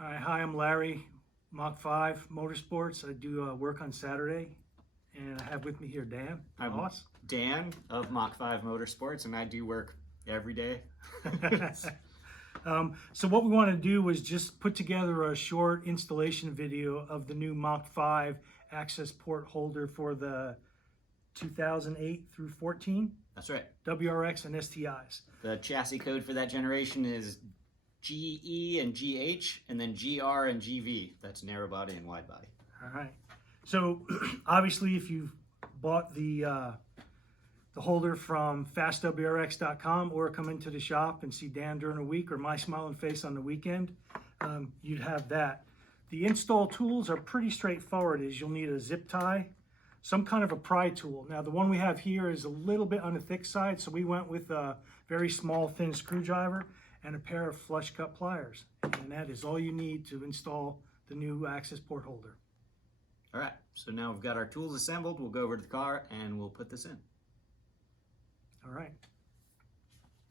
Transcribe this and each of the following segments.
Hi, I'm Larry, Mach 5 Motorsports. I do work on Saturday, and I have with me here Dan, the I'm boss. Dan of Mach 5 Motorsports, and I do work every day. So what we want to do was just put together a short installation video of the new Mach 5 access port holder for the 2008 through 14 That's right. WRX and STIs. The chassis code for that generation is GE and GH, and then GR and GV. That's narrow body and wide body. All right. So obviously, if you've bought the holder from fastwrx.com or come into the shop and see Dan during the week or my smiling face on the weekend, you'd have that. The install tools are pretty straightforward. Is you'll need a zip tie, some kind of a pry tool. Now the one we have here is a little bit on the thick side, so we went with a very small thin screwdriver and a pair of flush cut pliers. And that is all you need to install the new access port holder. All right, so now we've got our tools assembled. We'll go over to the car and we'll put this in. All right.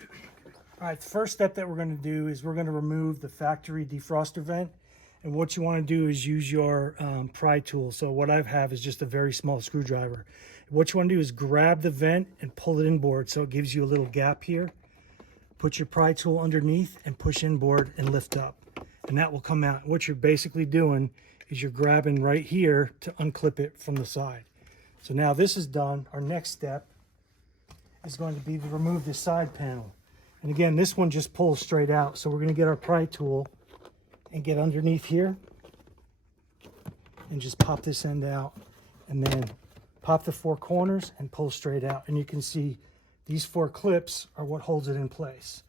All right, the first step that we're going to do is we're going to remove the factory defroster vent. And what you want to do is use your pry tool. So what I have is just a very small screwdriver. What you want to do is grab the vent and pull it inboard so it gives you a little gap here. Put your pry tool underneath and push inboard and lift up. And that will come out. What you're basically doing is you're grabbing right here to unclip it from the side. So now this is done. Our next step is going to be to remove the side panel. And again, this one just pulls straight out. So we're going to get our pry tool and get underneath here and just pop this end out and then pop the four corners and pull straight out. And you can see these four clips are what holds it in place.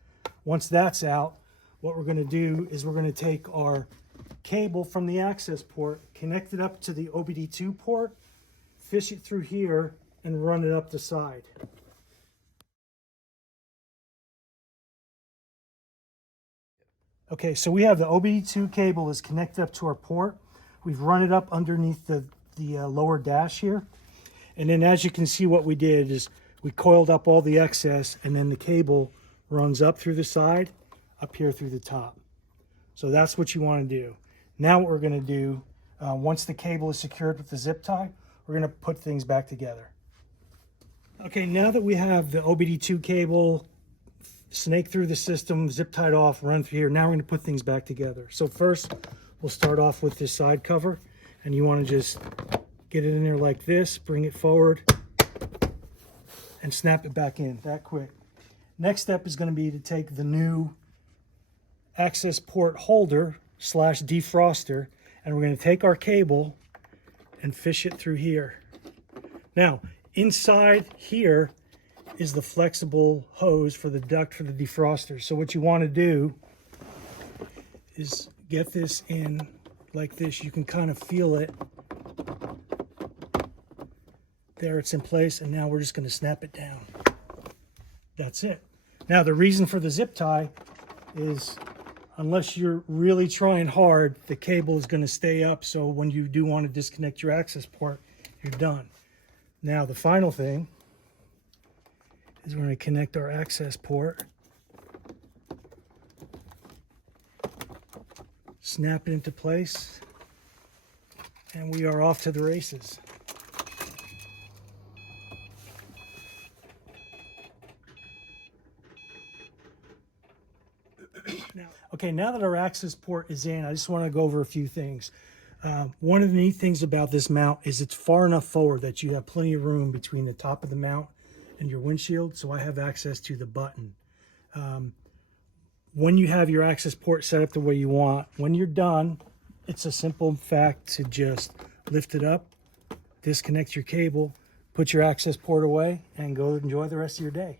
Once that's out, what we're going to do is we're going to take our cable from the access port, connect it up to the OBD2 port, fish it through here, and run it up the side. Okay, so we have the OBD2 cable is connected up to our port. We've run it up underneath the lower dash here. And then as you can see, what we did is we coiled up all the excess, and then the cable runs up through the side, up here through the top. So that's what you want to do. Now what we're going to do, once the cable is secured with the zip tie, we're going to put things back together. Okay, now that we have the OBD2 cable snake through the system, zip tied off, run through here, now we're going to put things back together. So first, we'll start off with this side cover, and you want to just get it in there like this, bring it forward, and snap it back in that quick. Next step is going to be to take the new access port holder / defroster, and we're going to take our cable and fish it through here. Now, inside here is the flexible hose for the duct for the defroster. So what you want to do is get this in like this. You can kind of feel it. There, it's in place, and now we're just going to snap it down. That's it. Now, the reason for the zip tie is unless you're really trying hard, the cable is going to stay up, so when you do want to disconnect your access port, you're done. Now, the final thing is we're going to connect our access port, snap it into place, and we are off to the races. Now that our access port is in, I just want to go over a few things. One of the neat things about this mount is it's far enough forward that you have plenty of room between the top of the mount and your windshield, so I have access to the button. When you have your access port set up the way you want, when you're done, it's a simple fact to just lift it up, disconnect your cable, put your access port away, and go enjoy the rest of your day.